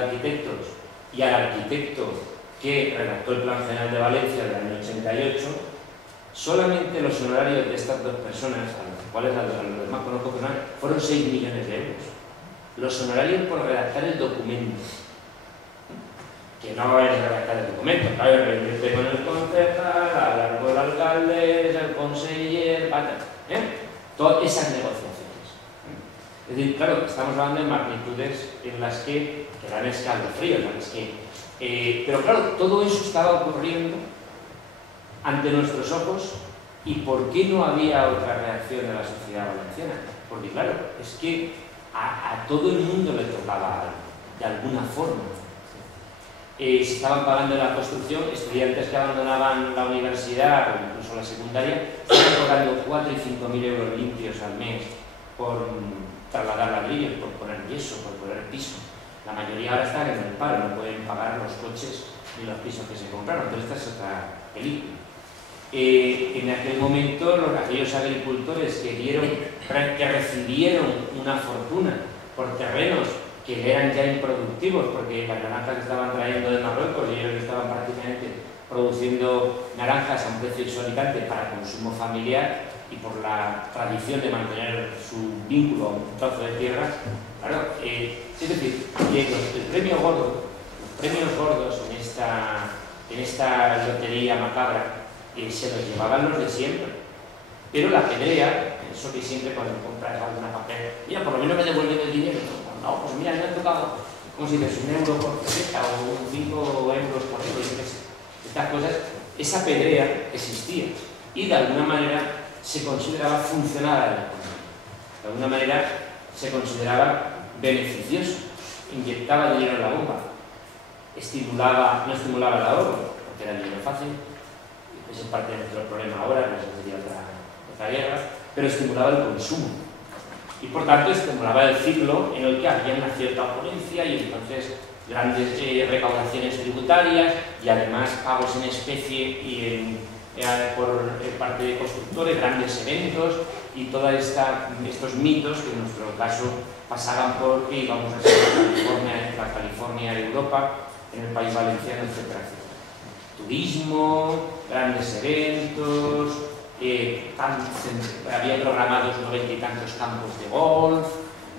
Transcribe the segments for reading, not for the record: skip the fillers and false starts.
de Arquitectos y al arquitecto que redactó el Plan General de Valencia del año 88, solamente los honorarios de estas dos personas, a los cuales a los demás conozco personas, fueron 6 millones de euros. Los honorarios por redactar el documento. Que no es redactar el documento, claro, reunirte con el concejal, hablar con el alcalde, el conseller, todas esas negociaciones. Es decir, claro, estamos hablando de magnitudes en las que dan escalofríos, pero claro, todo eso estaba ocurriendo ante nuestros ojos. ¿Y por qué no había otra reacción de la sociedad valenciana? Porque claro, es que a todo el mundo le tocaba algo, de alguna forma. Se estaban pagando la construcción, estudiantes que abandonaban la universidad o incluso la secundaria estaban cobrando 4.000 y 5.000 euros limpios al mes por trasladar ladrillos, por poner yeso, por poner piso. La mayoría ahora están en el paro, no pueden pagar los coches ni los pisos que se compraron, pero esta es otra película. En aquel momento aquellos agricultores que recibieron una fortuna por terrenos que eran ya improductivos porque las naranjas estaban trayendo de Marruecos y ellos estaban prácticamente produciendo naranjas a un precio exorbitante para consumo familiar y por la tradición de mantener su vínculo a un trozo de tierra, claro, es decir, los premios gordos en esta lotería macabra se los llevaban los de siempre, pero la pedrea, eso que siempre cuando compras alguna papel, mira, por lo menos me devuelven el dinero. No, pues mira, me han tocado, como si dices, 1 euro por peseta o 5 euros por euro, yo qué sé. Estas cosas, esa pedrea existía y de alguna manera se consideraba funcional a la economía. De alguna manera se consideraba beneficioso, inyectaba dinero en la bomba, no estimulaba el ahorro, porque era dinero fácil, ese es parte de nuestro problema ahora, no sería otra guerra, pero estimulaba el consumo. Y por tanto estimulaba el ciclo en el que había una cierta opulencia y entonces grandes recaudaciones tributarias y además pagos en especie y por parte de constructores, grandes eventos y todos estos mitos que en nuestro caso pasaban por que íbamos a ser la California de Europa, en el país valenciano, etcétera, etcétera. Turismo, grandes eventos, había programados 90 y tantos campos de golf,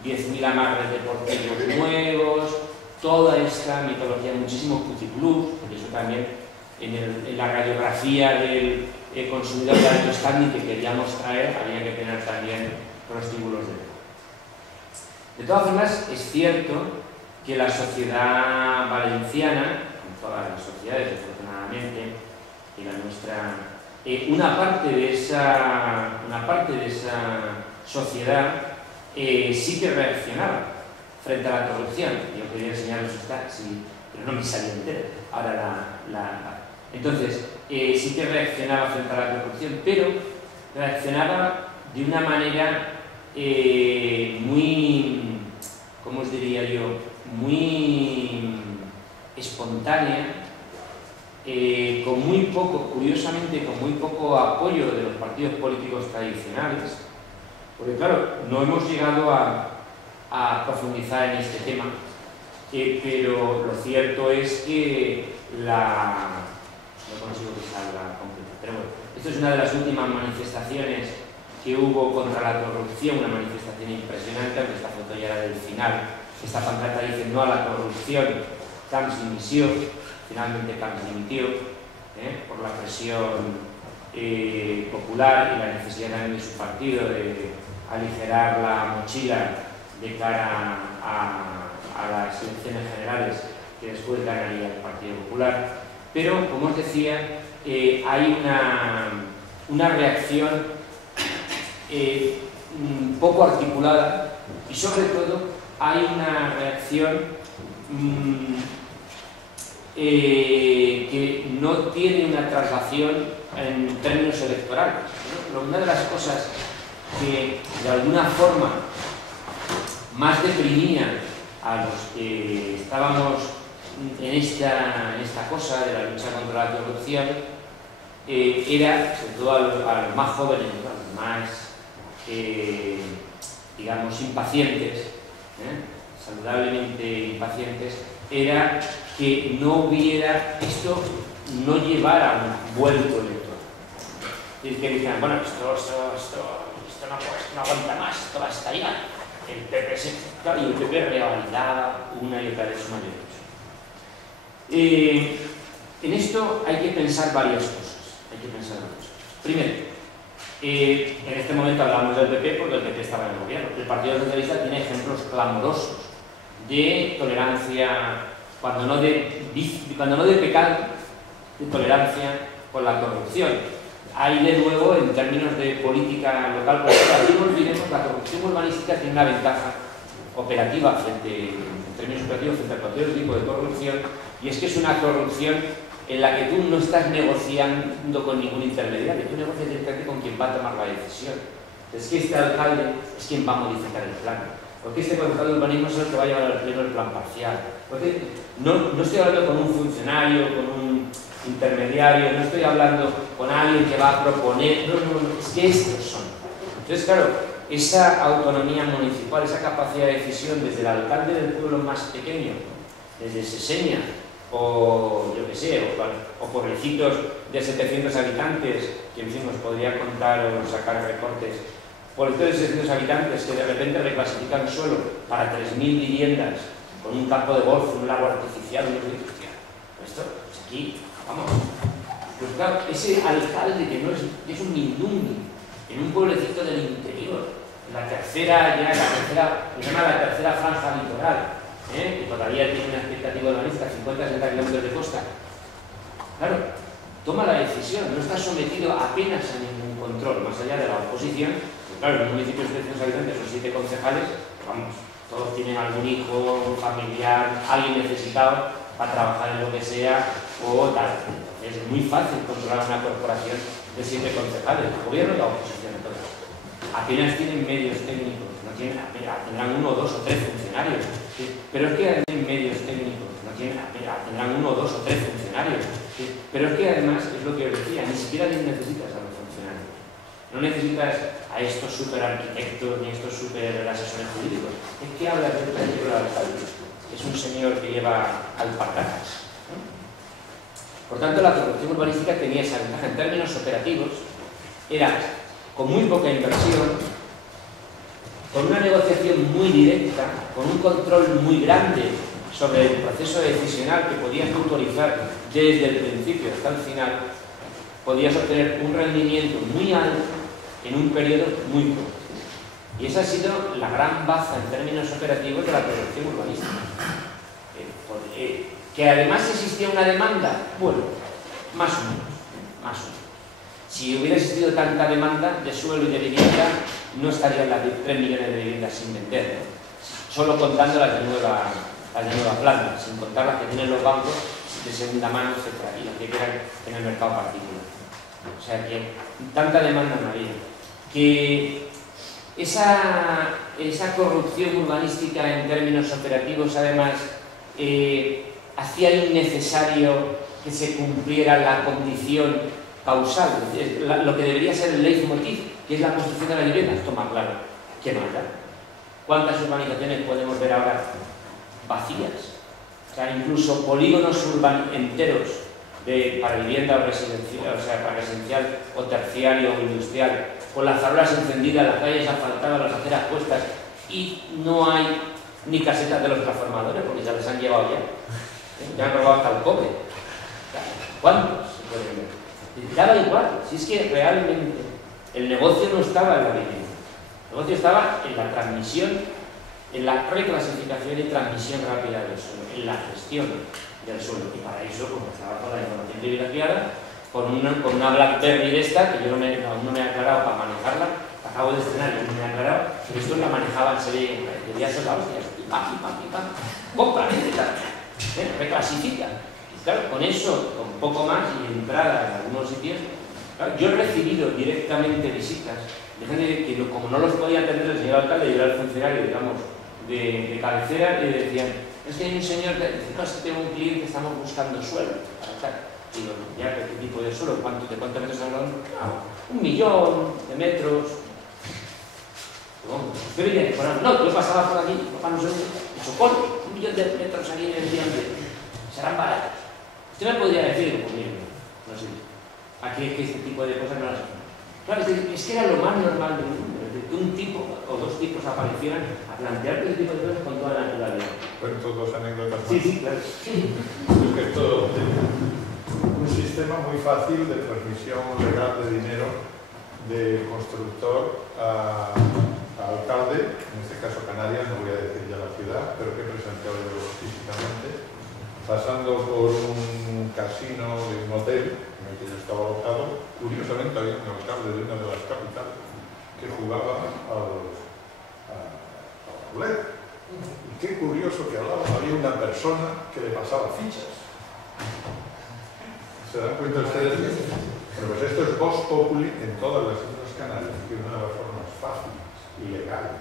10.000 amarres deportivos nuevos, toda esta mitología, muchísimo cuticlub, por eso también en la radiografía del consumidor de alto standing que queríamos traer había que tener también prostíbulos de lujo. De todas formas, es cierto que la sociedad valenciana, como todas las sociedades, afortunadamente, y la nuestra, una parte de esa sociedad sí que reaccionaba frente a la corrupción. Yo quería enseñaros esta, sí, pero no me salía entera. Ahora entonces, sí que reaccionaba frente a la corrupción, pero reaccionaba de una manera muy, ¿cómo os diría yo?, muy espontánea, con muy poco, curiosamente, con muy poco apoyo de los partidos políticos tradicionales, porque claro, no hemos llegado a profundizar en este tema, pero lo cierto es que no consigo que salga completa, pero bueno, esto es una de las últimas manifestaciones que hubo contra la corrupción, una manifestación impresionante, aunque esta foto ya era del final. Esta pancarta dice no a la corrupción, Camps dimitió, finalmente Camps dimitió, por la presión popular y la necesidad también de su partido de aligerar la mochila de cara a las elecciones generales que después ganaría el Partido Popular. Pero, como os decía, hay una reacción poco articulada y sobre todo hay una reacción que no tiene una traslación en términos electorales, ¿no? Una de las cosas que de alguna forma más deprimía a los que estábamos en esta cosa de la lucha contra la corrupción era, sobre todo a los más jóvenes, a los más, digamos, impacientes, saludablemente impacientes, era que no hubiera, esto no llevara a un vuelco electoral. Es decir, que dijeran, bueno, esto no aguanta más, esto va a estallar. El PP se y el PP revalidaba una y otra vez su mayoría. En esto hay que pensar varias cosas. Primero, en este momento hablamos del PP porque el PP estaba en el gobierno. El Partido Socialista tiene ejemplos clamorosos de tolerancia, cuando no de pecado, de tolerancia con la corrupción. Hay de nuevo, en términos de política local, no olvidemos, la corrupción urbanística tiene una ventaja operativa en términos operativos frente a cualquier tipo de corrupción, y es que es una corrupción en la que tú no estás negociando con ningún intermediario, tú negocias directamente con quien va a tomar la decisión. Es que este alcalde es quien va a modificar el plan, porque este concejal de urbanismo es el que va a llevar al pleno el plan parcial. Porque no estoy hablando con un funcionario, con un intermediario, no estoy hablando con alguien que va a proponer, no, es que estos son. Entonces, claro, esa autonomía municipal, esa capacidad de decisión desde el alcalde del pueblo más pequeño, desde Seseña, o yo qué sé, o pueblecitos de 700 habitantes, que en fin nos podría contar o sacar recortes, pueblecitos de 700 habitantes que de repente reclasifican suelo para 3.000 viviendas, con un campo de golf, un lago artificial, esto, pues aquí, vamos, pues claro, ese alcalde que es un mindumbi, en un pueblecito del interior, en la tercera franja litoral, que todavía tiene una expectativa urbanística, 50-60 kilómetros de costa. Claro, toma la decisión, no está sometido apenas a ningún control, más allá de la oposición. Claro, en un municipio de 700 habitantes son 7 concejales, vamos, todos tienen algún hijo, un familiar, alguien necesitado para trabajar en lo que sea o tal. Es muy fácil controlar una corporación de 7 concejales, el gobierno y la oposición. Entonces, apenas tienen medios técnicos, tendrán 1, 2 o 3 funcionarios. ¿Sí? Pero es que tienen medios técnicos, tendrán 1, 2 o 3 funcionarios. ¿Sí? Pero es que además, es lo que os decía, ni siquiera necesitas a los funcionarios. No necesitas a estos super arquitectos ni a estos super asesores jurídicos. Es que hablas del proyecto del alcalde. Es un señor que lleva alpacas. Por tanto, la corrupción urbanística tenía esa ventaja en términos operativos. Era con muy poca inversión, con una negociación muy directa, con un control muy grande sobre el proceso decisional que podías autorizar desde el principio hasta el final, podías obtener un rendimiento muy alto en un periodo muy corto. Y esa ha sido la gran baza en términos operativos de la corrupción urbanística. Que además existía una demanda, bueno, más o menos. Si hubiera existido tanta demanda de suelo y de vivienda, no estarían las 3 millones de viviendas sin vender, ¿no? Solo contando las de nueva planta, sin contar las que tienen los bancos de segunda mano, etc. Y las que quedan en el mercado particular. O sea que tanta demanda no había. Que esa corrupción urbanística en términos operativos, además, hacía innecesario que se cumpliera la condición causal, lo que debería ser el leitmotiv, que es la construcción de la vivienda. Toma, claro, ¿qué manda? ¿Cuántas urbanizaciones podemos ver ahora vacías? O sea, incluso polígonos enteros para vivienda o residencial, o sea, para residencial o terciario o industrial, con las farolas encendidas, las calles asfaltadas, las aceras puestas, y no hay ni casetas de los transformadores, porque ya les han llevado ya. Ya han robado hasta el cobre. ¿Cuántos se pueden ver? Daba igual, si es que realmente el negocio no estaba en la vivienda. El negocio estaba en la transmisión, en la reclasificación y transmisión rápida del suelo, en la gestión del suelo. Y para eso, como estaba toda la información privilegiada, con una BlackBerry de esta, que yo no me he aclarado para manejarla, acabo de estrenar y no me he aclarado, pero esto la manejaban, se ve, de días soldados, y pam, compra, reclasifica. Claro, con eso, con poco más y entrada en algunos sitios, claro, yo he recibido directamente visitas de gente que, como no los podía atender el señor alcalde y era el funcionario, digamos, de cabecera, y decían, es que hay un señor que dice, no, es que tengo un cliente que estamos buscando suelo para estar. Digo, ya, ¿qué tipo de suelo? ¿De cuántos metros estamos hablando? No, 1 millón de metros. Pero bien, bueno, no, yo pasaba por aquí, papá no sé, Socorro, 1 millón de metros aquí en el día ambiente, serán baratos. Usted me podría decir, pues mire, no sé, aquí es que este tipo de cosas no las hacen. Claro, es que era lo más normal del mundo, es decir, que un tipo o 2 tipos aparecieran a plantear este tipo de cosas con toda la naturalidad. Cuento 2 anécdotas más. Sí, claro. Es que esto un sistema muy fácil de transmisión legal de dinero de constructor a alcalde, en este caso Canarias, no voy a decir ya la ciudad, pero que he presentado yo físicamente, pasando por un casino de un hotel en el que yo estaba alojado. Curiosamente había un alcalde de una de las capitales que jugaba a la ruleta. Y qué curioso que al lado había una persona que le pasaba fichas. ¿Se dan cuenta ustedes? Bueno, pues esto es Vox Populi en todas las Islas Canarias, que una de las formas fáciles y legales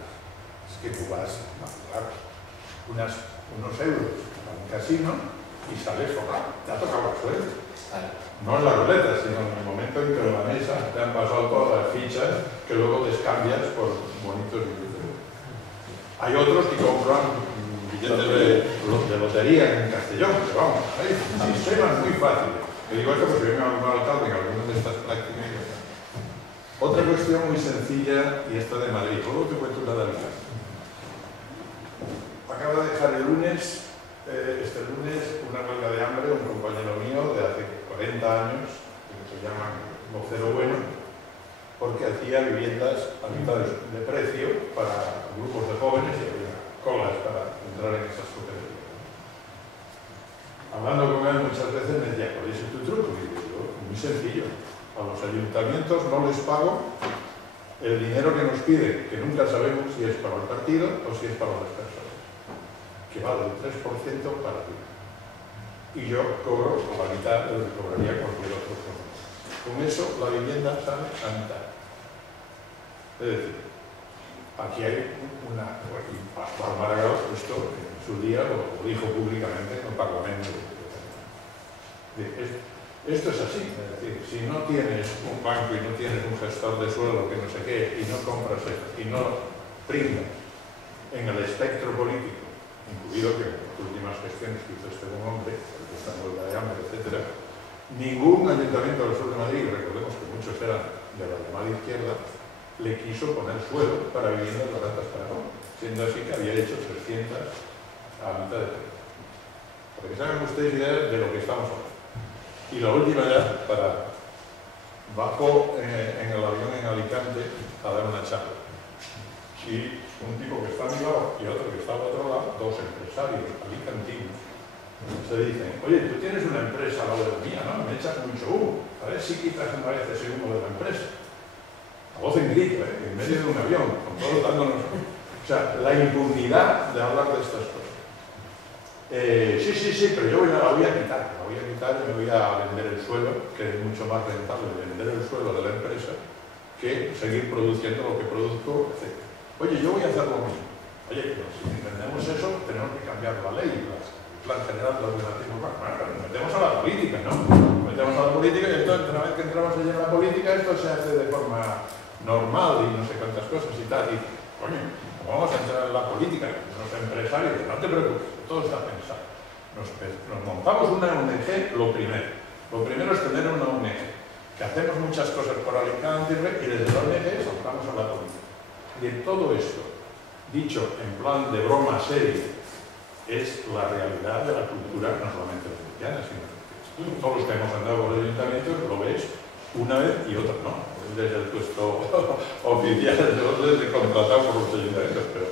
es que tú vas a jugar unos euros a un casino y sales sobrado, te ha tocado la suerte. No en la ruleta, sino en el momento en que en la mesa te han pasado todas las fichas que luego descambias por bonitos billetes. Hay otros que compran billetes de lotería en Castellón, pero vamos, hay sistemas muy fáciles. Yo digo esto porque yo me algún alcalde en algunas de estas prácticas. Otra cuestión muy sencilla, y esta de Madrid, luego te cuento una de Alicante. Acaba de dejar el lunes, este lunes, una huelga de hambre, un compañero mío de hace 40 años, que se llama Vocero Bueno, porque hacía viviendas a mitad de precio para grupos de jóvenes y había colas para entrar en esas cooperativas. Hablando con él muchas veces me decía, ¿cuál es tu truco? Y digo, muy sencillo, a los ayuntamientos no les pago el dinero que nos piden, que nunca sabemos si es para el partido o si es para las personas, que va del 3% para arriba. Y yo cobro la mitad de lo que cobraría cualquier otro fondo. Con eso la vivienda sale a mitad. Es decir, aquí hay una... Juan Maragall, esto en su día lo dijo públicamente en el Parlamento. Esto es así, es decir, si no tienes un banco y no tienes un gestor de suelo que no sé qué, y no compras esto, y no brindas en el espectro político, incluido que en las últimas gestiones que hizo este buen hombre, el que está en huelga de hambre, etc., ningún ayuntamiento del sur de Madrid, recordemos que muchos eran de la llamada izquierda, le quiso poner suelo para viviendas baratas para ahora, siendo así que había hecho 300 a mitad de precio. Para que se hagan ustedes ideas de lo que estamos hablando. Y la última ya, bajo en el avión en Alicante a dar una charla. Y un tipo que está a mi lado y otro que está al otro lado, 2 empresarios alicantinos, se dicen, oye, tú tienes una empresa al lado de la mía, ¿no? Me echas mucho humo. A ver si quitas una vez ese humo de la empresa. A voz en grito, en medio de un avión, con todos dándonos... O sea, la impunidad de hablar de estas cosas. Sí, pero yo la voy a quitar y me voy a vender el suelo, que es mucho más rentable vender el suelo de la empresa que seguir produciendo lo que produzco, etc. Oye, yo voy a hacer lo mismo. Oye, pero si entendemos eso, tenemos que cambiar la ley, el plan general de ordenación urbana. Bueno, nos metemos a la política, ¿no? Nos metemos a la política y entonces, una vez que entramos allí en la política, esto se hace de forma normal y no sé cuántas cosas y tal. Y, coño, vamos a entrar en la política, los empresarios, no te preocupes, todo está pensado. Nos montamos una ONG, lo primero es tener una ONG, que hacemos muchas cosas por Alicante y desde la ONG saltamos a la política. Y de todo esto, dicho en plan de broma seria, es la realidad de la cultura, no solamente cristiana, sino que todos los que hemos andado por el ayuntamiento lo ves una vez y otra no. Desde el puesto oficial, desde contratado por los ayuntamientos, pero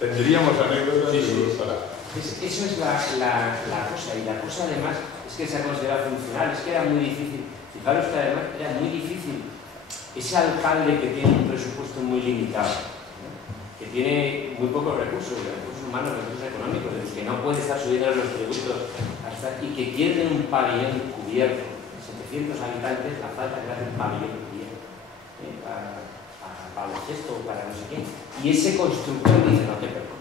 tendríamos anécdotas para... Eso es la cosa, y la cosa además es que se ha considerado funcional, es que era muy difícil, fijaros que además era muy difícil ese alcalde que tiene un presupuesto muy limitado, ¿no? Que tiene muy pocos recursos humanos, recursos económicos, es decir, que no puede estar subiendo los tributos y que quiere tener un pabellón cubierto, 700 habitantes, la falta que hace un pabellón cubierto, para baloncesto o para no sé quién, y ese constructor dice, no te preocupes,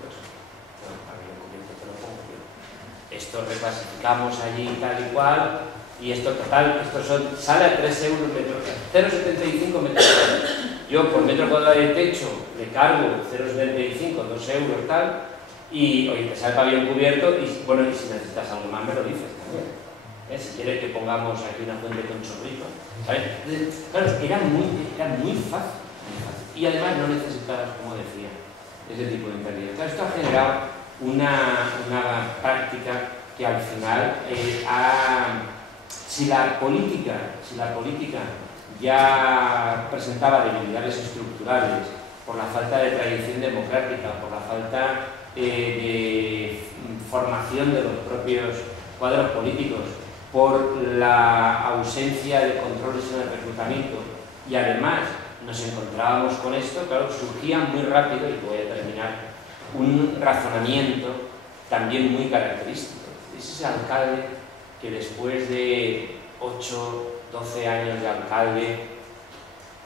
esto reclasificamos allí tal y cual, y esto total, sale a 3 euros metro, 0,75 metros cuadrados. Yo por metro cuadrado de techo le cargo 0,75, 2 euros tal, y oye, te sale el pabellón cubierto y bueno, y si necesitas algo más me lo dices también. Si quieres que pongamos aquí una fuente con chorrito, ¿sabes? Claro, era muy fácil, y además no necesitabas, como decía, ese tipo de internet. Claro, esto ha generado una práctica que al final si la política ya presentaba debilidades estructurales por la falta de tradición democrática, por la falta de formación de los propios cuadros políticos, por la ausencia de controles en el reclutamiento, y además nos encontrábamos con esto, claro, surgía muy rápido, y voy a terminar, un razonamiento también muy característico. Es ese alcalde que después de 8, 12 años de alcalde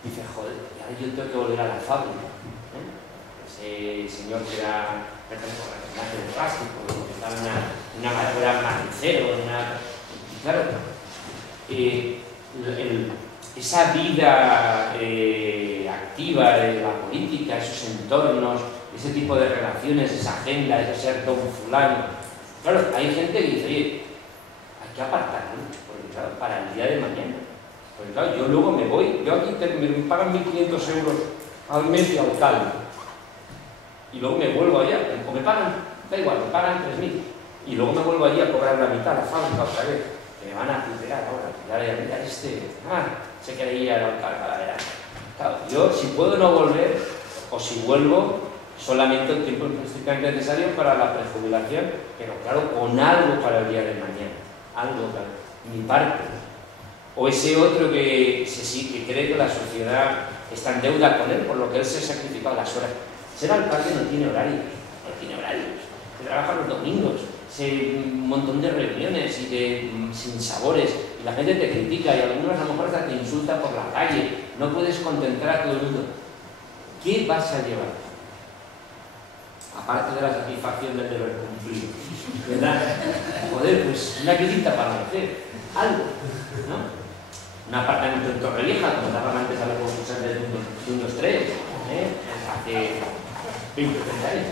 dice, joder, ahora yo tengo que volver a la fábrica. Ese señor que era representante de plástico, que estaba en una madera manicero, claro, esa vida activa de la política, esos entornos, ese tipo de relaciones, esa agenda, ese ser don fulano. Claro, hay gente que dice, oye, hay que apartarlo, porque claro, para el día de mañana. Porque claro, yo luego me voy, yo aquí me pagan 1.500 euros al mes de alcalde, y luego me vuelvo allá, o me pagan, da igual, me pagan 3.000, y luego me vuelvo allí a cobrar la mitad, la fábrica otra vez, que me van a tutear ahora, mira se creía el alcalde, claro, yo si puedo no volver, o si vuelvo, solamente el tiempo estrictamente necesario para la prejubilación, pero claro, con algo para el día de mañana, algo para mi parte. O ese otro que cree que la sociedad está en deuda con él, por lo que él se ha sacrificado las horas. Ser alcalde no tiene horarios, se trabaja los domingos, un montón de reuniones y sin sabores, y la gente te critica, y algunos a lo mejor hasta te insulta por la calle, no puedes contentar a todo el mundo. ¿Qué vas a llevar? Aparte de la satisfacción del deber cumplido, ¿verdad? Joder, pues una visita para hacer algo, ¿no? Un apartamento en Torrevieja, como daban antes a los concursantes de unos 3, hace 20 o 30 años.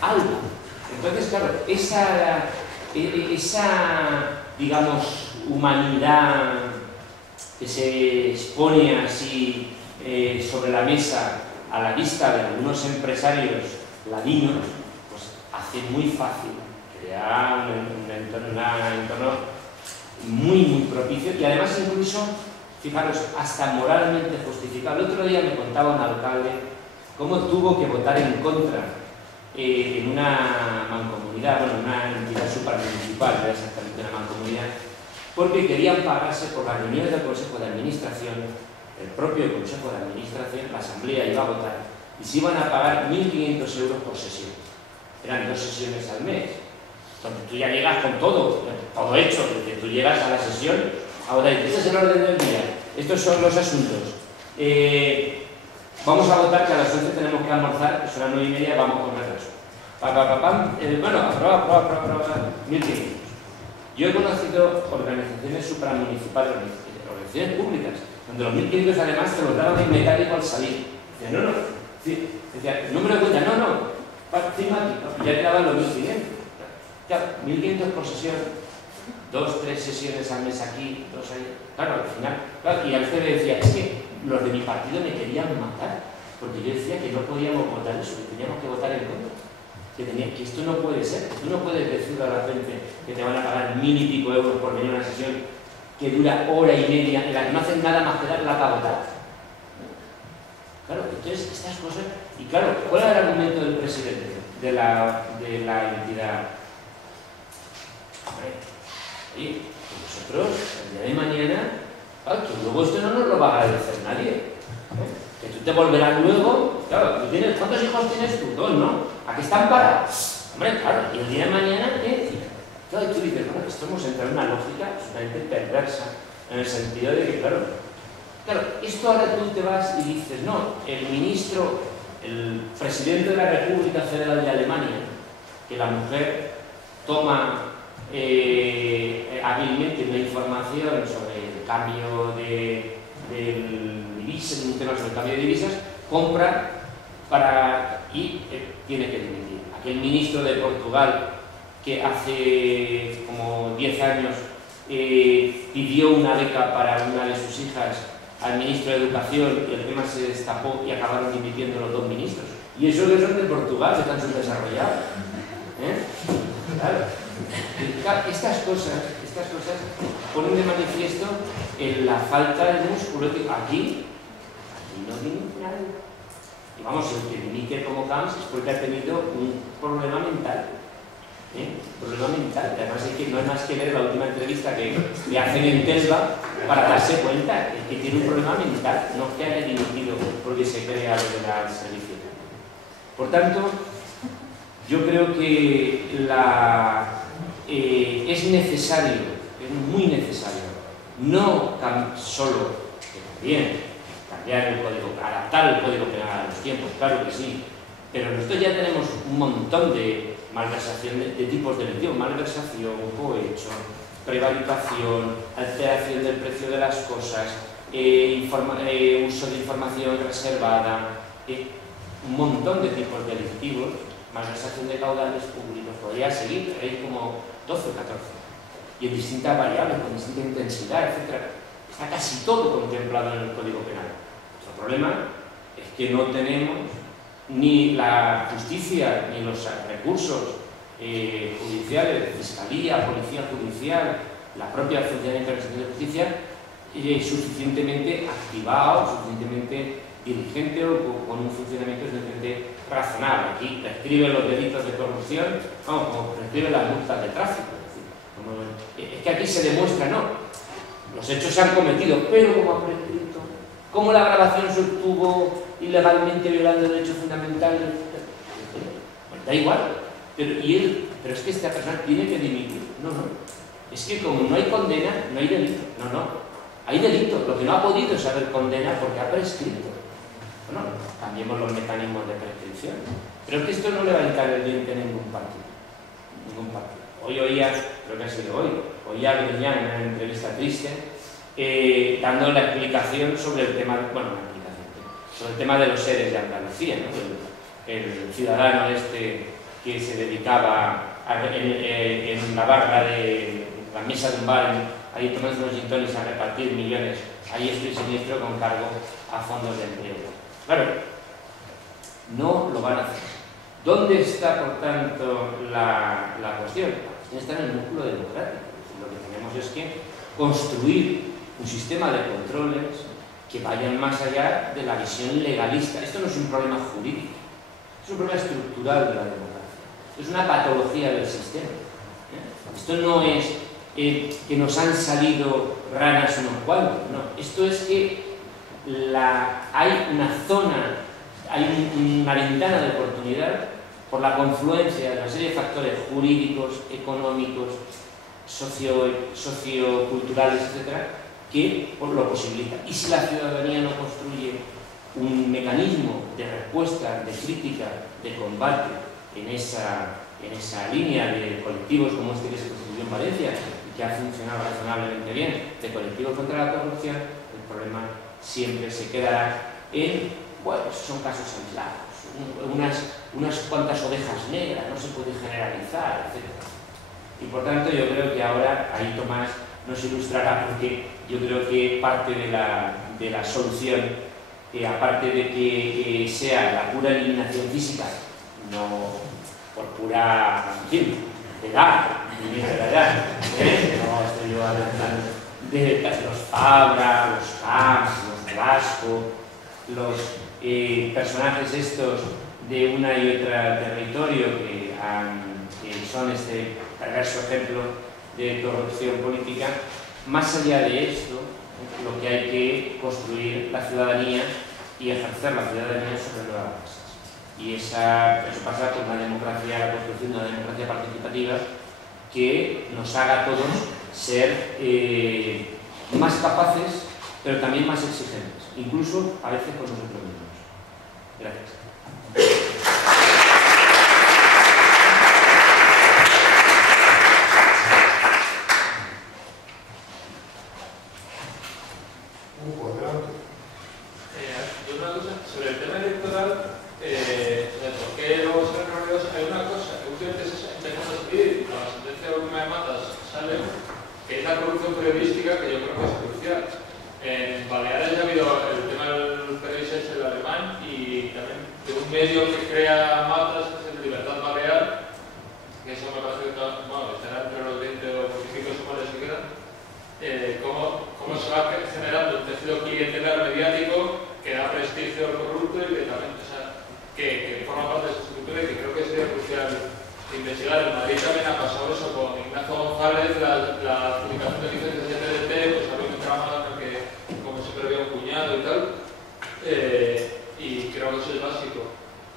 Algo. Entonces, claro, esa, digamos, humanidad que se expone así sobre la mesa a la vista de algunos empresarios ladinos, pues hace muy fácil crear un entorno muy propicio, y además incluso, fijaros, hasta moralmente justificado. El otro día me contaba un alcalde cómo tuvo que votar en contra en una mancomunidad, bueno, una entidad supramunicipal, no exactamente una mancomunidad, porque querían pagarse por las reuniones del Consejo de Administración, el propio Consejo de Administración, la Asamblea iba a votar, y se iban a pagar 1.500 euros por sesión. Eran 2 sesiones al mes. Entonces tú ya llegas con todo hecho, desde tú llegas a la sesión, ahora este es el orden del día, estos son los asuntos. Vamos a votar que a las 11 tenemos que almorzar, que son las 9:30, vamos a comer eso. Bueno, aprobado, 1.500. Yo he conocido organizaciones supramunicipales, organizaciones públicas, donde los 1.500 además te los daban en metálico al salir. Decía, decía, número de cuenta, firma aquí, ya te daban los 1.500. Claro, 1.500 por sesión, 2, 3 sesiones al mes aquí, 2 ahí. Claro, al final, claro, y a usted le decía, es que los de mi partido me querían matar, porque yo decía que no podíamos votar eso, que teníamos que votar en contra. Que esto no puede ser, que tú no puedes decirle a la gente que te van a pagar 1.000 y pico euros por venir a una sesión que dura hora y media, en la que no hacen nada más que dar la votar. Claro, entonces estas cosas, y claro, ¿cuál era el argumento del presidente de la entidad? Oye, nosotros, el día de mañana, claro, que luego esto no nos lo va a agradecer nadie. Que tú te volverás luego, claro, ¿cuántos hijos tienes tú? 2, ¿no? ¿A qué están parados? Hombre, claro, y el día de mañana, ¿qué? Claro, y tú dices, bueno, esto hemos entrado en una lógica absolutamente perversa, en el sentido de que, claro, esto ahora tú te vas y dices, no, el presidente de la República Federal de Alemania, que la mujer toma hábilmente una información sobre el cambio de divisas, un tema sobre el cambio de divisas, compra y tiene que dimitir. aquel ministro de Portugal que hace como 10 años pidió una beca para una de sus hijas al ministro de Educación y el tema se destapó y acabaron dimitiendo los dos ministros. Y eso que son de Portugal, que están subdesarrollados. Claro. Estas cosas ponen de manifiesto la falta de músculo. Aquí no dimite nadie. Y vamos, el que dimite como Camps es porque ha tenido un problema mental. Problema mental. Además es que no hay más que ver la última entrevista que le hacen en Telva para darse cuenta de que tiene un problema mental, no que haya dimitido porque se cree algo del servicio. Por tanto, yo creo que es necesario, es muy necesario, no solo, que también, cambiar el código, adaptar el código penal a los tiempos, claro que sí, pero nosotros ya tenemos un montón de malversación de tipos delictivos, malversación, cohecho, prevaricación, alteración del precio de las cosas, uso de información reservada, un montón de tipos delictivos, malversación de caudales públicos, podría seguir, hay como 12 o 14, y en distintas variables, con distinta intensidad, etc. Está casi todo contemplado en el Código Penal. Nuestro problema es que no tenemos ni la justicia, ni los recursos judiciales, Fiscalía, Policía Judicial, la propia funcionamiento de la Administración de Justicia, suficientemente activado, suficientemente diligente o con un funcionamiento suficientemente razonable. Aquí prescriben los delitos de corrupción, como prescriben las multas de tráfico. Es que aquí se demuestra, no, los hechos se han cometido, pero como ha prescrito, como la grabación se obtuvo ilegalmente violando derechos fundamentales, bueno, da igual, pero es que esta persona tiene que dimitir. No, es que como no hay condena, no hay delito. No, hay delito, lo que no ha podido es haber condena porque ha prescrito. Bueno, cambiemos los mecanismos de prescripción, pero es que esto no le va a hincar el diente a ningún partido. Hoy oía, creo que ha sido hoy, oía a Griñán en una entrevista triste dando la explicación sobre el tema, sobre el tema de los seres de Andalucía, ¿no? El ciudadano que se dedicaba en la barra de la mesa de un bar, ahí tomándose unos gin tonics a repartir millones, ahí estoy siniestro con cargo a fondos de empleo. Claro, no lo van a hacer. ¿Dónde está, por tanto, la cuestión? Está en el músculo democrático. Lo que tenemos es que construir un sistema de controles que vayan más allá de la visión legalista. Esto no es un problema jurídico, es un problema estructural de la democracia. Es una patología del sistema. Esto no es que nos han salido ranas unos cuantos, no. Esto es que hay una zona, hay una ventana de oportunidad por la confluencia de una serie de factores jurídicos, económicos, socioculturales, etcétera, que lo posibilita. Y si la ciudadanía no construye un mecanismo de respuesta, de crítica, de combate en esa línea de colectivos como este que se constituyó en Valencia y que ha funcionado razonablemente bien, de colectivos contra la corrupción, el problema siempre se quedará en, bueno, son casos aislados, unas cuantas ovejas negras, no se puede generalizar, etc. Y por tanto yo creo que ahora ahí Tomás nos ilustrará, porque yo creo que parte de la solución, aparte de que sea la pura eliminación física, no por pura, en fin, edad, ni de la edad, no estoy yo hablando de los Fabra, los Camps, los Velasco, los personajes estos de una y otra territorio que son este perverso ejemplo de corrupción política. Más allá de esto, lo que hay que construir la ciudadanía y ejercer la ciudadanía sobre nuevas bases. Y eso pasa por la construcción de una democracia participativa que nos haga a todos ser más capaces, pero también más exigentes, incluso a veces con nosotros mismos. Gracias. Una cosa sobre el tema electoral, ¿por qué los errores? Hay una cosa sale, que es la corrupción periodística, que yo creo que es crucial. En Baleares ya ha habido el tema del periodista, el alemán, y también de un medio que crea mapas, que es el Libertad Balear, que eso me parece que estará entre los 20 o 25 semanas que quedan, cómo se va generando un tejido clientelar mediático que da prestigio al corrupto y que también, o sea, que forma parte de su estructura y que creo que sería crucial investigar. En Madrid también ha pasado eso con Ignacio González, la publicación de licencias de TDT, pues había un trama en el que como siempre había un cuñado y tal, y creo que eso es básico.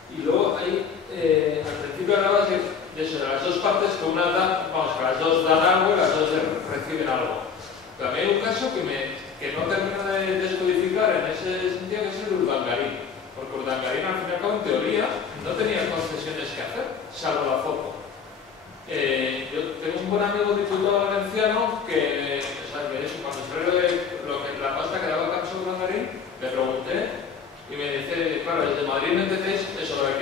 Y luego ahí, al principio hablabas de eso, de las dos partes, que una da, vamos, que las dos dan algo y las dos reciben algo. Pero a mí hay un caso que no termino de descodificar en ese sentido, que es el de Urdangarín. Porque Urdangarín, al fin y al cabo, en teoría, no tenía concesiones que hacer, salvo la foto. Yo tengo un buen amigo diputado valenciano que, o sea, que eso, cuando salió la pasta que daba Capso Urdangarín, le pregunté y me dice, claro, desde Madrid me entendéis eso de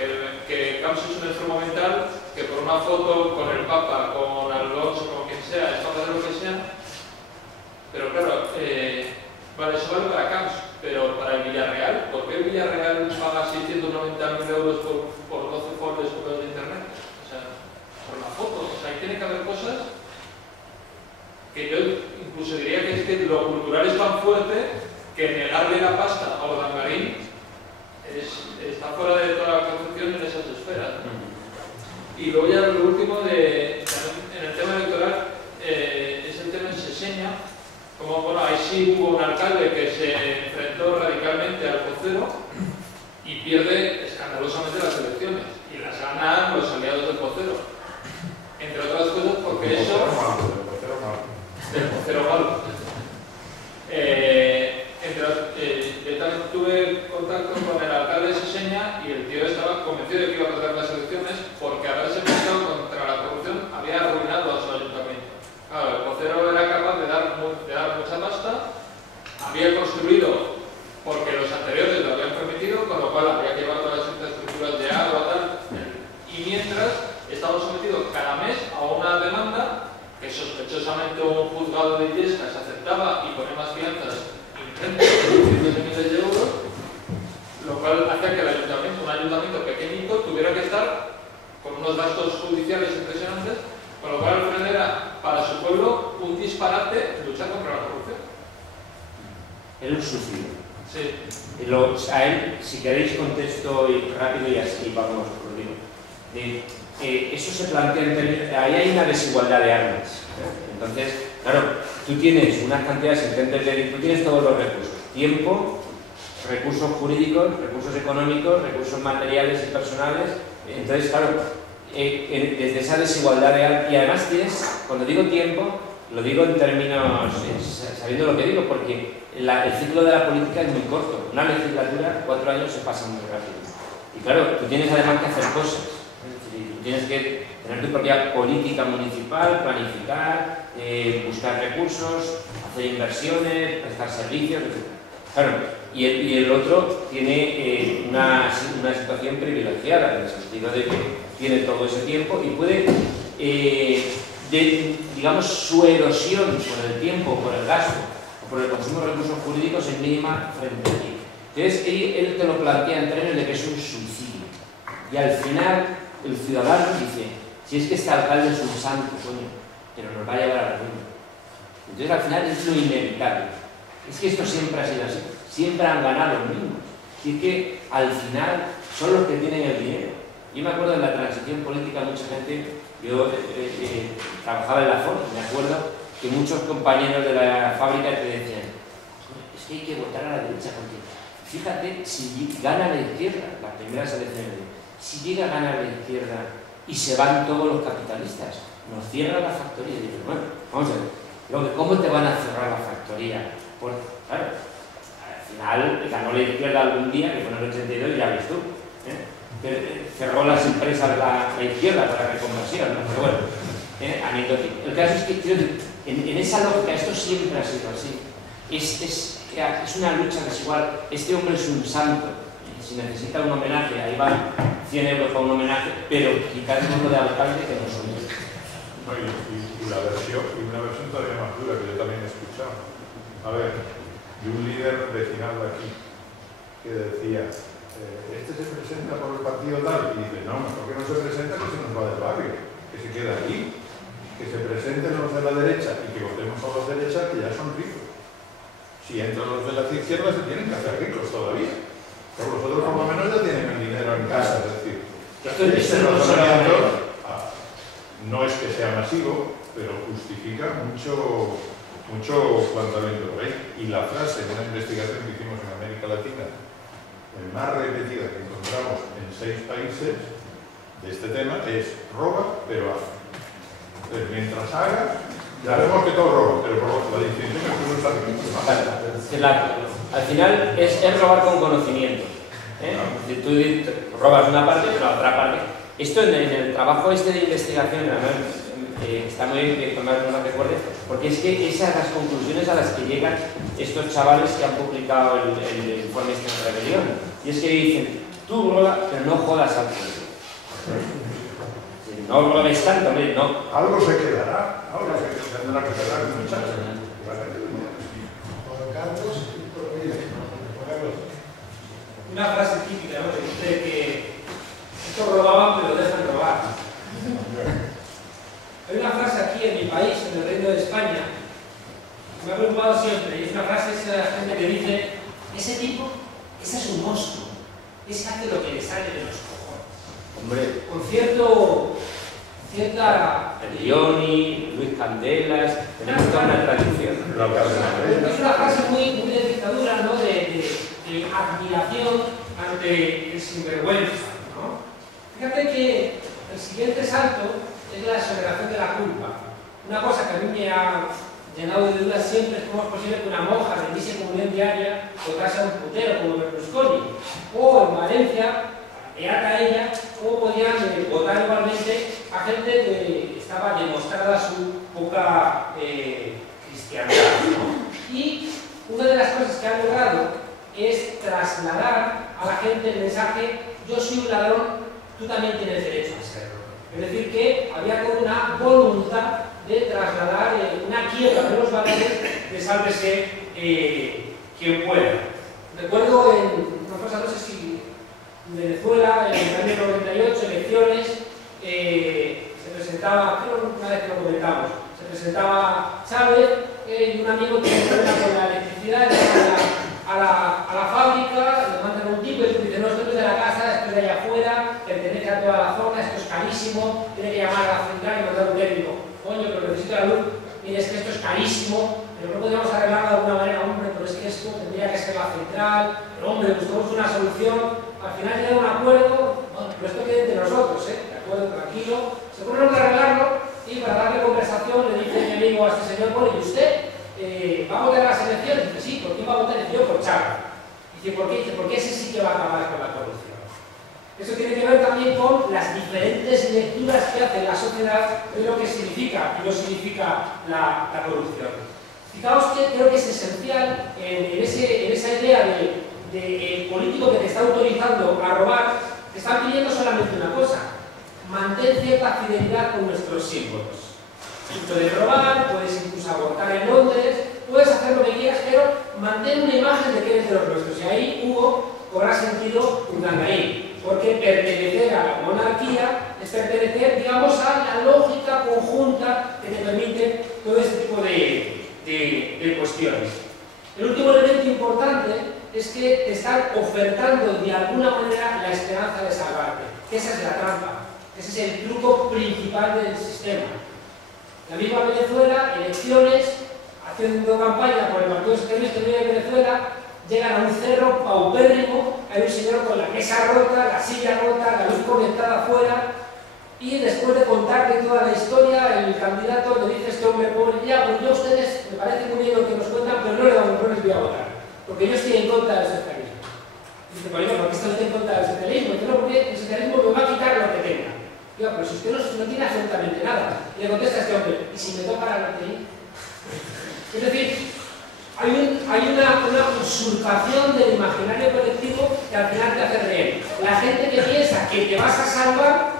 que Capso es un enfermo mental, que por una foto con el Papa, con Alonso, con quien sea, es capaz de lo que sea. Pero claro, vale, eso vale para Camps, pero para el Villarreal, ¿por qué el Villarreal paga 690.000 euros por 12 folders de internet? O sea, por la foto. O sea, ahí tiene que haber cosas que yo incluso diría que es que lo cultural es tan fuerte que negarle la pasta a Urdangarín está fuera de toda la concepción en esas esferas, ¿no? Y luego ya lo último, en el tema electoral, es el tema de Seseña. Como, bueno, ahí sí hubo un alcalde que se enfrentó radicalmente al Pocero y pierde escandalosamente las elecciones. Y las ganan los aliados del Pocero. Entre otras cosas porque eso... Del Pocero malo. Yo también tuve contacto con el alcalde de Seseña y el tío estaba convencido de que iba a perder las elecciones porque haberse luchado contra la corrupción había arruinado a su ayuntamiento. Claro, el Pocero era capaz de dar mucha pasta, había construido porque los anteriores lo habían permitido, con lo cual había que llevar todas las infraestructuras de agua, tal, y mientras estamos sometidos cada mes a una demanda que sospechosamente un juzgado de Illescas aceptaba y ponía más fianzas ingentes de cientos de miles de euros, lo cual hacía que un ayuntamiento pequeñito tuviera que estar con unos gastos judiciales impresionantes, con lo cual al final era para su pueblo un disparate luchar contra la corrupción. Era un suicidio. Sí. A él, si queréis contesto rápido y así vamos por digo. Eso se plantea en términos... Ahí hay una desigualdad de armas. Entonces, claro, tú tienes unas cantidades ingentes tú tienes todos los recursos. Tiempo, recursos jurídicos, recursos económicos, recursos materiales y personales. Entonces, claro, desde esa desigualdad de armas... Y además tienes, cuando digo tiempo, lo digo en términos, sabiendo lo que digo, porque el ciclo de la política es muy corto. Una legislatura, 4 años se pasan muy rápido. Y claro, tú tienes además que hacer cosas. Tú tienes que tener tu propia política municipal, planificar, buscar recursos, hacer inversiones, prestar servicios, etc. Claro, y el otro tiene una situación privilegiada, en el sentido de que tiene todo ese tiempo y puede, digamos, su erosión por el tiempo, por el gasto o por el consumo de recursos jurídicos es mínima frente a ti. Entonces, él te lo plantea en términos de que es un suicidio. Y al final, el ciudadano dice, si es que este alcalde es un santo, coño, pero nos va a llevar a la ruina. Entonces, al final es lo inevitable. Es que esto siempre ha sido así. Siempre han ganado los mismos. Y que al final son los que tienen el dinero. Yo me acuerdo de la transición política, mucha gente, yo trabajaba en la FOR, me acuerdo que muchos compañeros de la fábrica te decían, es que hay que votar a la derecha, porque fíjate, si gana la izquierda, las primeras elecciones, si llega a ganar la izquierda y se van todos los capitalistas, nos cierra la factoría. Y digo, bueno, vamos a ver, ¿cómo te van a cerrar la factoría? Pues, claro, al final ganó la izquierda algún día, que fue en el 82, y ya ves tú, cerró las empresas la izquierda para reconversión, ¿no? Pero bueno, anecdótico. El caso es que en esa lógica, esto siempre ha sido así. Es una lucha desigual. Este hombre es un santo. Si necesita un homenaje, ahí van 100 euros para un homenaje, pero quitarnos lo de alcalde que no son. Y una versión todavía más dura que yo también he escuchado. A ver, de un líder vecinal de aquí que decía, este se presenta por el partido tal, y dice, no, mejor que no se presenta, que se nos va del barrio, que se queda aquí, que se presenten los de la derecha y que votemos a los de derecha, que ya son ricos. Si entran los de la izquierda se tienen que hacer ricos todavía. Pero los otros por lo menos ya tienen el dinero en casa, es decir, este razonamiento no es que sea masivo, pero justifica mucho planteamiento por ahí. Y la frase de una investigación que hicimos en América Latina, más repetida que encontramos en 6 países de este tema, es roba, pero hace. Entonces, mientras haga, ya vemos que todo roba, pero por la distinción es que no está aquí. Al final es robar con conocimiento. Si tú robas una parte, pero la otra parte. Esto en el trabajo de investigación, está muy bien que Tomás nos lo recuerde, porque es que esas son las conclusiones a las que llegan estos chavales que han publicado el informe de rebelión. Y es que dicen, tú roba, pero no jodas al pueblo. No robes tanto, hombre, no. Algo se quedará, tendrá que quedar el muchacho. Una frase típica, ¿no? Que dice que estos robaban pero dejan robar. Hay una frase aquí en mi país, en el Reino de España, que me ha preocupado siempre, y es una frase de la gente que dice, ese tipo, ese es un monstruo, ese hace lo que le sale de los cojones. Hombre, Con cierta... Leoni, Luis Candelas, tenemos toda una tradición. Es una frase muy de dictadura, ¿no? De admiración ante el sinvergüenza, ¿no? Fíjate que el siguiente salto es la exoneración de la culpa. Una cosa que a mí me ha llenado de dudas siempre es cómo es posible que una monja rendiese comunión diaria votase a un putero como Berlusconi. O en Valencia, beata a ella, cómo podían votar igualmente a gente que estaba demostrada su poca cristiandad, ¿no? Y una de las cosas que han logrado es trasladar a la gente el mensaje, yo soy un ladrón, tú también tienes derecho a serlo. Es decir, que había como una voluntad de trasladar una quiebra de los valores de sálvese quien pueda. Recuerdo una cosa, no sé si en Venezuela, en el año 98, elecciones, se presentaba, creo una vez que lo comentamos, se presentaba Chávez y un amigo tiene problema con la electricidad, a la fábrica, le mandan un tipo y dice, no, esto es de la casa, esto es de allá afuera, pertenece a toda la zona, esto es carísimo, tiene que llamar a la central y mandar un técnico. Coño, pero necesito la luz, mire, es que esto es carísimo, pero no podríamos arreglarlo de alguna manera, hombre, pero es que esto tendría que ser la central, pero hombre, buscamos una solución, al final llega un acuerdo, bueno, pero esto queda entre nosotros, de acuerdo, tranquilo, se ponen a arreglarlo y para darle conversación le dice mi amigo a este señor, bueno, ¿y usted? ¿Va a votar a las elecciones? Dice, sí, ¿por quién va a votar? Dice, yo por Chávez. Dice, ¿por qué? Dice, porque ese sí que va a acabar con la corrupción. Eso tiene que ver también con las diferentes lecturas que hace la sociedad de lo que significa y no significa la corrupción. Fijaos que creo que es esencial en esa idea de político que te está autorizando a robar, te están pidiendo solamente una cosa, mantén cierta fidelidad con nuestros símbolos. Puedes robar, puedes incluso abortar en Londres, puedes hacer lo que quieras, pero mantén una imagen de que eres de los nuestros. Y ahí Hugo cobra sentido un gangarín, porque pertenecer a la monarquía es pertenecer, digamos, a la lógica conjunta que te permite todo este tipo de cuestiones. El último elemento importante es que te están ofertando de alguna manera la esperanza de salvarte, que esa es la trampa, ese es el truco principal del sistema. La misma Venezuela, elecciones, haciendo campaña por el Partido Extremista de Venezuela, llegan a un cerro paupérrimo, hay un señor con la mesa rota, la silla rota, la luz conectada afuera, y después de contarle toda la historia, el candidato le dice a este hombre pobre, ya, pues yo a ustedes me parece muy bien lo que nos cuentan, pero no les voy a votar, porque yo estoy en contra del socialismo. Dice, ¿por qué está usted en contra del socialismo? Dice, no, porque el socialismo me va a quitar lo que tenga. Digo, pero si usted no tiene absolutamente nada. Y le contesta a este hombre, ¿y si me toca la lotería? Es decir, hay una usurpación del imaginario colectivo que al final te hace reír. La gente que piensa que te vas a salvar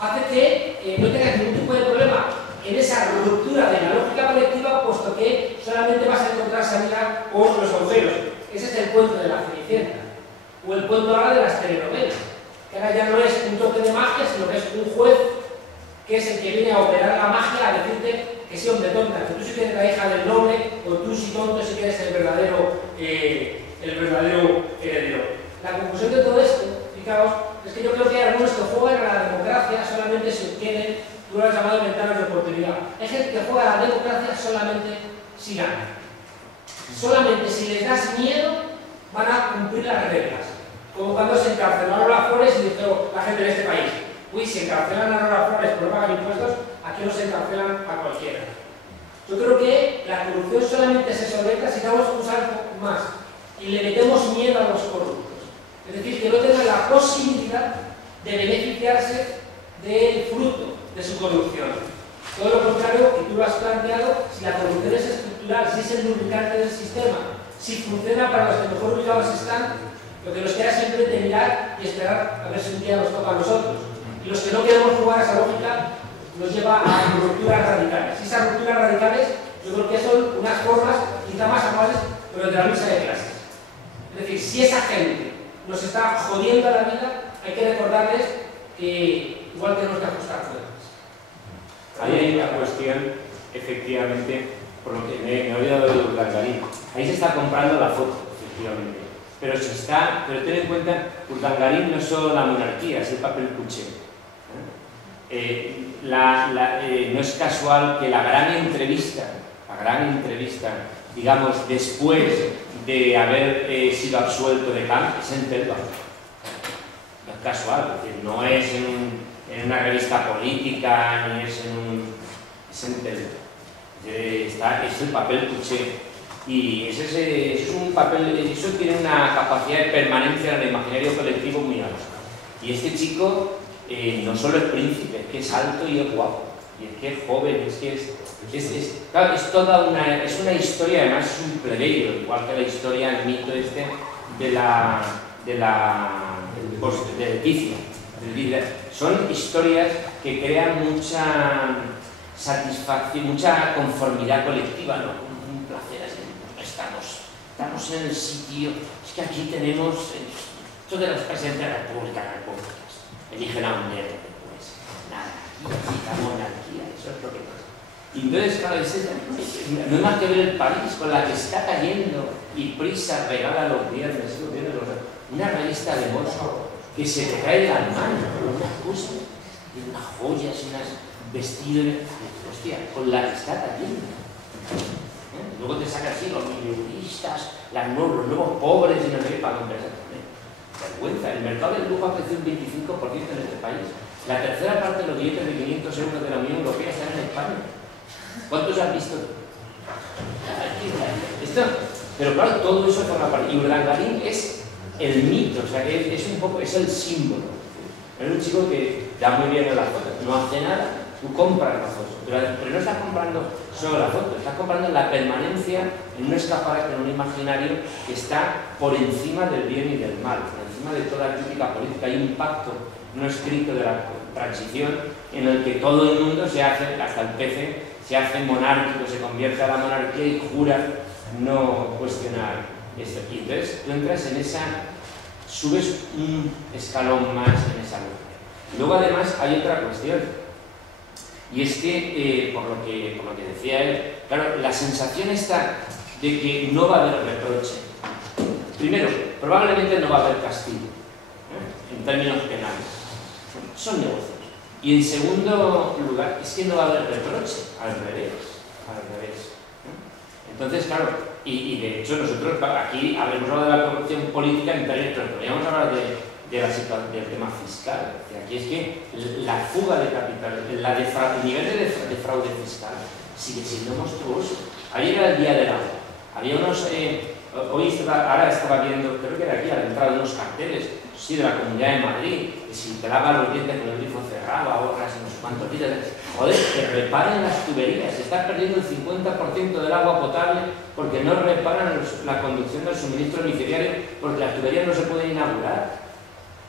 hace que no tengas ningún tipo de problema en esa ruptura de la lógica colectiva, puesto que solamente vas a encontrar salida por los agujeros. Ese es el cuento de la Cenicienta, o el cuento ahora de las telenovelas, que ahora ya no es un toque de magia, sino que es un juez que es el que viene a operar la magia, a decirte que sí, hombre, tonta, que tú sí que eres la hija del noble, o tú sí, tonto, sí que eres el verdadero heredero. La conclusión de todo esto, fijaos, es que yo creo que hay algunos que juegan a la democracia solamente si obtienen, tú lo has llamado ventanas de oportunidad. Hay gente que juega a la democracia solamente si gana. Solamente si les das miedo van a cumplir las reglas. Como cuando se encarceló a Lola Flores y dijo la gente de este país: uy, si encarcelan a Lola Flores por no pagar impuestos, aquí nos encarcelan a cualquiera. Yo creo que la corrupción solamente se solventa si damos un salto más y le metemos miedo a los corruptos. Es decir, que no tengan la posibilidad de beneficiarse del fruto de su corrupción. Todo lo contrario, que tú lo has planteado, si la corrupción es estructural, si es el lubricante del sistema, si funciona para los que mejor ubicados están, lo que nos queda siempre es mirar y esperar a ver si un día nos toca a nosotros. Y los que no queremos jugar a esa lógica nos lleva a rupturas radicales. Y esas rupturas radicales yo creo que son unas formas quizá más amables, pero de la lucha de clases. Es decir, si esa gente nos está jodiendo la vida, hay que recordarles que igual tenemos que ajustar cuentas. Ahí hay una cuestión, efectivamente, por lo que me he olvidado de Urdangarín. Ahí se está comprando la foto, efectivamente. Pero ten en cuenta, Urdangarín no es solo la monarquía, es el papel cuché. No es casual que la gran entrevista, digamos, después de haber sido absuelto de Camp, es en Telva. No es casual, porque no es en una revista política, ni es es en Telva. Es el papel cuché. Y es un papel, eso tiene una capacidad de permanencia en el imaginario colectivo muy alta. Y este chico no solo es príncipe, es que es alto y es guapo, y es que es joven, claro, es una historia, además es un plebeyo, igual que la historia, el mito de Leticia. Son historias que crean mucha satisfacción, mucha conformidad colectiva, ¿no? Un placer así. Estamos en el sitio, es que aquí tenemos esto de los presidentes de la República, eligen a un negro después, nada, aquí la monarquía, eso es lo que pasa. Y entonces, claro, no hay más que ver el país con la que está cayendo y Prisa regala los viernes, una revista de mozo que se te cae de las manos, unas cosas, unas joyas, unos vestidos, hostia, con la que está cayendo. Luego te sacan así los mileuristas, los nuevos pobres y no sé qué para compensar también. Vergüenza, el mercado del lujo ha crecido un 25% en este país. La tercera parte de los billetes de 500 euros de la Unión Europea están en España. ¿Cuántos has visto? Pero claro, todo eso forma parte. Y Urdangarín es el mito, o sea, que es el símbolo. Es un chico que da muy bien en las fotos, no hace nada, tú compras la foto, pero no estás comprando solo la foto, estás comprando la permanencia en un escaparate, en un imaginario que está por encima del bien y del mal, por encima de toda crítica política. Hay un pacto no escrito de la transición en el que todo el mundo se hace, hasta el PC, se hace monárquico, se convierte a la monarquía y jura no cuestionar esto. Y entonces tú entras en esa, subes un escalón más en esa lógica. Luego además hay otra cuestión, y es que, por lo que decía él, claro, la sensación está de que no va a haber reproche. Primero, probablemente no va a haber castigo, en términos penales. Son negocios. Y en segundo lugar, es que no va a haber reproche, al revés. Entonces, claro, y de hecho nosotros aquí hablamos ahora de la corrupción política en términos, pero podríamos hablar del tema fiscal. Aquí es que la fuga de capital, el nivel de fraude fiscal sigue siendo monstruoso. Ayer era el día del agua. Había unos, ahora estaba viendo, creo que era aquí a la entrada, unos carteles, sí, de la Comunidad de Madrid, que si te lavas los dientes con el grifo cerrado, ahorras no sé cuántos litros. Joder, que reparen las tuberías. Se está perdiendo el 50% del agua potable porque no reparan la conducción del suministro domiciliario, porque las tuberías no se pueden inaugurar.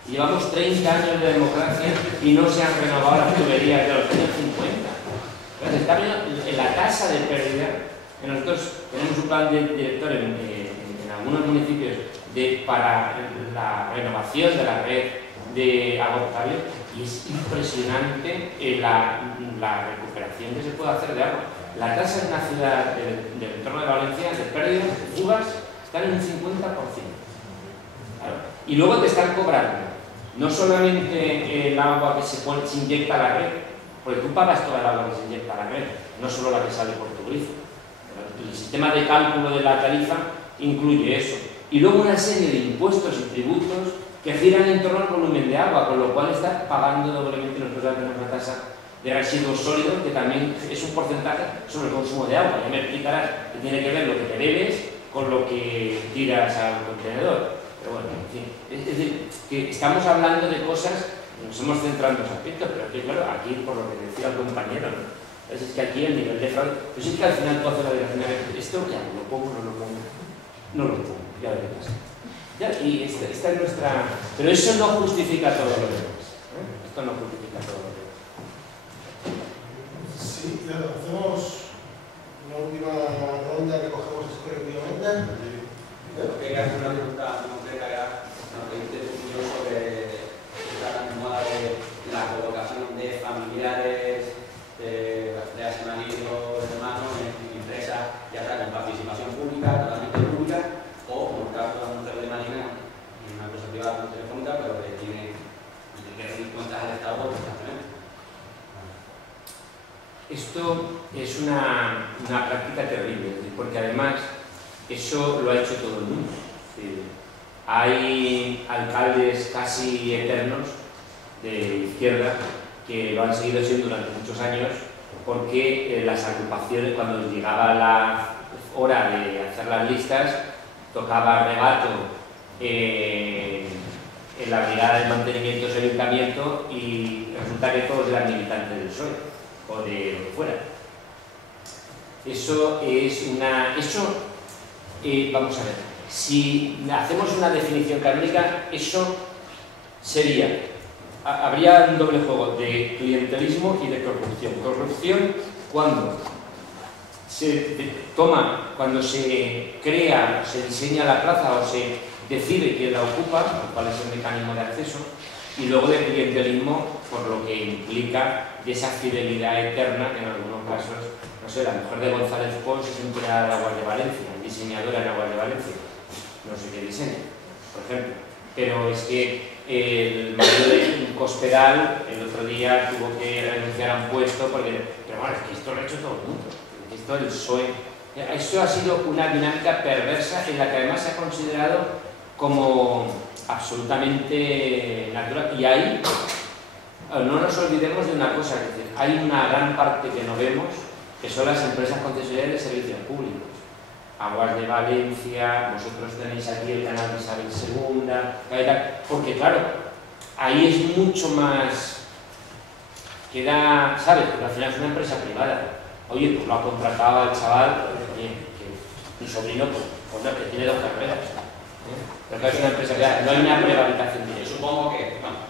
Llevamos 30 años de democracia y no se han renovado las tuberías de los años 50. se está viendo en la tasa de pérdida. Nosotros tenemos un plan director en algunos municipios para la renovación de la red de agua potable, y es impresionante la recuperación que se puede hacer de agua. La tasa en la ciudad del entorno de Valencia de pérdidas, de fugas, están en un 50%. Claro. Y luego te están cobrando no solamente el agua que se inyecta a la red, porque tú pagas toda el agua que se inyecta a la red, no solo la que sale por tu grifo. El sistema de cálculo de la tarifa incluye eso. Y luego una serie de impuestos y tributos que giran en torno al volumen de agua, con lo cual estás pagando doblemente. Nosotros tenemos una tasa de residuos sólidos que también es un porcentaje sobre el consumo de agua. Ya me explicarás que tiene que ver lo que te bebes con lo que tiras al contenedor. Pero bueno, en fin, es decir, que estamos hablando de cosas, nos hemos centrado en los aspectos, pero que claro, aquí por lo que decía el compañero, ¿no? Es que aquí el nivel de fraude, pues es que al final tú haces la dirección de esto, ya lo pongo, no lo pongo, ya veré qué pasa. Ya, y esta es nuestra... Pero eso no justifica todo lo demás. Esto no justifica todo lo demás. Sí, hacemos una última ronda que cogemos exclusivamente. Yo quería hacer una pregunta concreta que nos pediste sobre esta moda de la colocación de familiares de asignamientos de mano en empresas, ya sea con participación pública, totalmente pública, o como el caso de Monterrey de Marina, en una empresa privada no telefónica, pero que tiene que rendir cuentas al Estado constantemente. Esto es una práctica terrible, porque además eso lo ha hecho todo el mundo. Hay alcaldes casi eternos de izquierda que lo han seguido siendo durante muchos años, porque las agrupaciones, cuando llegaba la hora de hacer las listas, tocaba rebato en la brigada de mantenimiento del ayuntamiento y resulta que todos eran militantes del PSOE o de lo que fuera. Eso es una... vamos a ver, si hacemos una definición canónica, eso sería... Habría un doble juego de clientelismo y de corrupción. Corrupción cuando se cuando se crea, se diseña la plaza o se decide quién la ocupa, cuál es el mecanismo de acceso, y luego de clientelismo por lo que implica de esa fidelidad eterna que en algunos casos, no sé, la mujer de González Pons es empleada de Aguas de Valencia, diseñadora en Aguas de Valencia, no sé qué diseña, por ejemplo. Pero es que el marido de Cospedal el otro día tuvo que renunciar a un puesto porque, pero bueno, es que esto lo ha hecho todo el mundo, esto el PSOE, esto ha sido una dinámica perversa en la que además se ha considerado como absolutamente natural. Y ahí no nos olvidemos de una cosa, es decir, hay una gran parte que no vemos, que son las empresas concesionarias de servicios públicos. Aguas de Valencia, vosotros tenéis aquí el canal de Isabel II, porque claro, ahí es mucho más, queda, ¿sabes? Porque al final es una empresa privada. Oye, pues lo ha contratado al chaval, oye, que mi sobrino, pues no, que tiene 2 carreras. Pero claro, es una empresa privada, no hay una prevaricación de Yo eso. supongo que, bueno,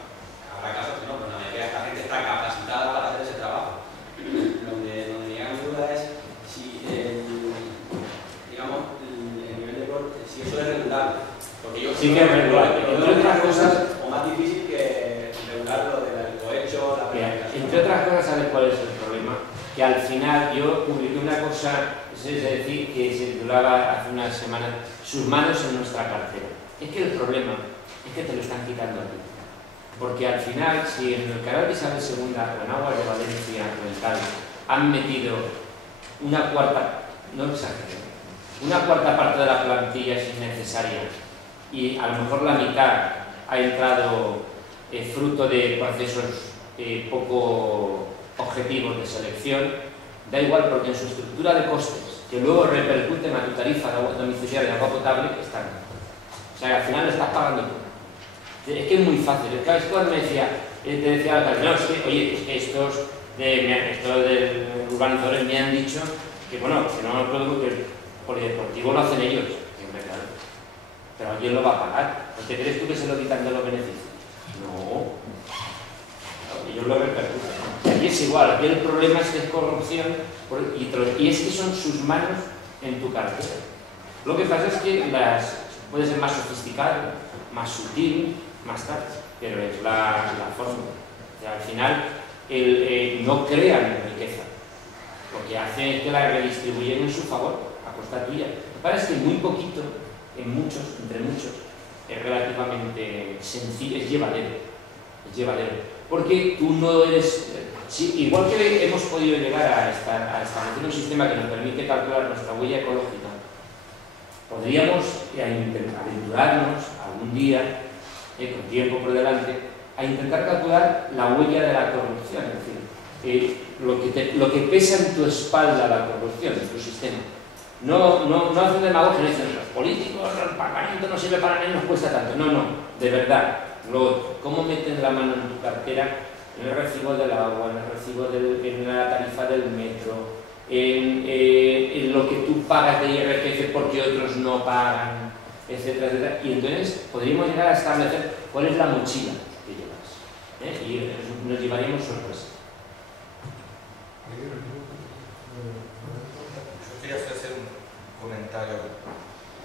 habrá casos que no, pero la mayoría de esta gente está capacitada para hacer ese trabajo. Donde mi gran duda es si digamos, el nivel de corte, si eso es regulable. Porque yo Sí que es regulable, entre otras cosas, o más difícil que regular lo del cohecho, la planificación. entre otras cosas, ¿sabes cuál es el problema? Que al final yo publiqué una cosa, es decir, que se titulaba hace unas semanas, sus manos en nuestra cartera. Es que el problema es que te lo están quitando a ti. Porque al final, si en el canal de Isabel II o en Aguas de Valencia o en tal, han metido una cuarta, no exagero, una cuarta parte de la plantilla es innecesaria y a lo mejor la mitad ha entrado fruto de procesos poco objetivos de selección, da igual porque en su estructura de costes, que luego repercuten a tu tarifa domiciliaria de agua potable, están. O sea, al final lo estás pagando tú. Es que es muy fácil. El caso cuando me decía, te decía al alcalde, no, es que, oye, es que estos de urbanizadores me han dicho que, bueno, que no lo puedo, que el polideportivo lo hacen ellos. Siempre, claro. Pero ¿quién lo va a pagar? ¿No te crees tú que se lo quitan de los beneficios? No. ellos lo repercuten. Aquí es igual, aquí el problema es que es corrupción y es que son sus manos en tu cartera. Lo que pasa es que puede ser más sofisticado, más sutil, más tal, pero es la forma. O sea, al final no crean riqueza, lo que hace es que la redistribuyen en su favor, a costa tuya. Lo que pasa es que muy poquito, entre muchos, es relativamente sencillo, es llevadero, porque tú no eres... igual que hemos podido llegar a establecer un sistema que nos permite calcular nuestra huella ecológica, podríamos aventurarnos algún día, con tiempo por delante, a intentar calcular la huella de la corrupción, es decir, lo que pesa en tu espalda la corrupción, en tu sistema. No hacen demagogia, no dicen los políticos, el parlamento no sirve para nada y nos cuesta tanto. No, de verdad. ¿Cómo meten la mano en tu cartera? En el recibo del agua, en la tarifa del metro, en lo que tú pagas de IRPF porque otros no pagan, etcétera, etcétera. Y entonces podríamos llegar a establecer cuál es la mochila que llevas, y nos llevaríamos sorpresa. Yo quería hacer un comentario,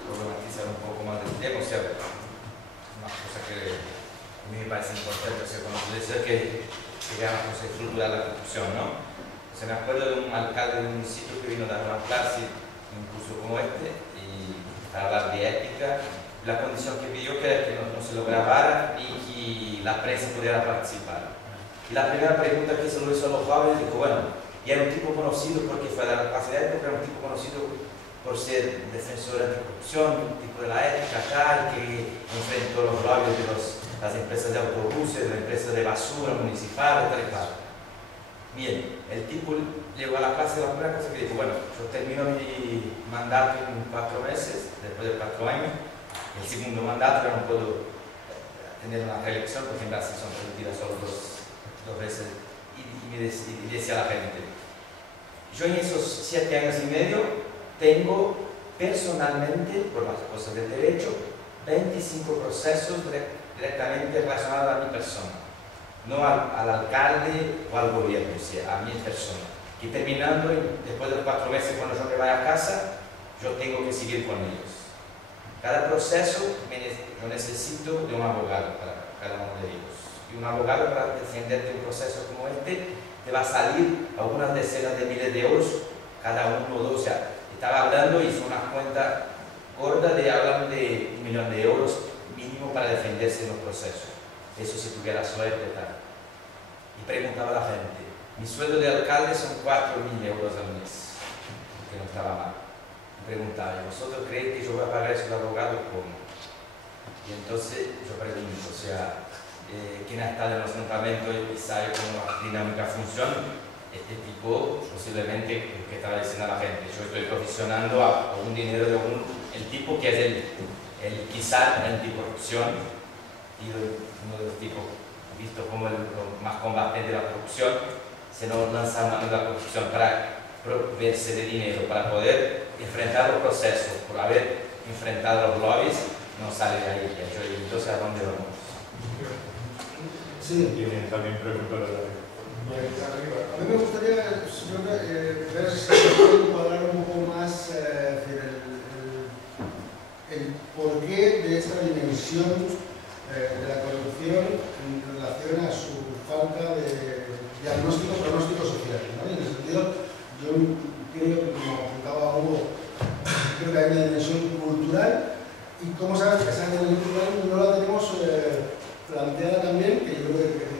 problematizar un poco más del tema, o sea, una cosa que a mí me parece importante, o sea, cuando tú decías que llegamos a estructurar la corrupción, ¿no? O sea, me acuerdo de un alcalde de un municipio que vino a dar una clase, un curso como este, y para hablar de ética, la condición que pidió que no se lo grabara y que la prensa pudiera participar. Y la primera pregunta que se lo hizo a los jóvenes, dijo, bueno, y era un tipo conocido porque fue a dar la clase de ética, era un tipo conocido por ser defensor anticorrupción, un tipo de la ética tal, que enfrentó los lobbies de las empresas de autobuses, las empresas de basura municipal, tal y tal. Bien, el tipo llegó a la clase de la primera cosa que dijo, bueno, yo termino mi mandato en 4 meses, después de 4 años, el segundo mandato ya no puedo tener una reelección porque en Brasil son permitidas solo dos veces, y decía a la gente, yo en esos 7 años y medio tengo personalmente, por las cosas del derecho, 25 procesos directamente relacionados a mi persona, no al alcalde o al gobierno, o sea, a mi persona. Y terminando, después de los 4 meses, cuando yo me vaya a casa, yo tengo que seguir con ellos. Cada proceso yo necesito de un abogado para cada uno de ellos. Y un abogado para defenderte un proceso como este te va a salir algunas decenas de miles de euros cada uno o dos. O sea, estaba hablando, hizo una cuenta gorda hablando de 1 millón de euros mínimo para defenderse en los procesos. Eso si tuviera suerte tal. Y preguntaba a la gente, mi sueldo de alcalde son 4.000 euros al mes, que no estaba mal. Preguntaba, ¿vosotros creéis que yo voy a pagar eso de abogado? ¿Cómo? Y entonces yo pregunto, o sea, ¿quién ha estado en los ayuntamientos y sabe cómo la dinámica funciona? Este tipo, posiblemente, que estaba diciendo a la gente, yo estoy provisionando a un dinero de el tipo que es el quizá anticorrupción, y uno de los tipos visto como el más combatiente de la corrupción, se nos lanza mano de la corrupción para proveerse de dinero, para poder enfrentar los procesos, por haber enfrentado los lobbies, no sale de ahí. Entonces, ¿a dónde vamos? Sí. Tienen también preguntas de la A mí me gustaría ver si se puede encuadrar un poco más el porqué de esta dimensión de la corrupción en relación a su falta de pronóstico social, ¿no? En ese sentido, yo creo que, como apuntaba Hugo, creo que hay una dimensión cultural, y como sabes que esa dimensión cultural no la tenemos planteada también, que yo creo que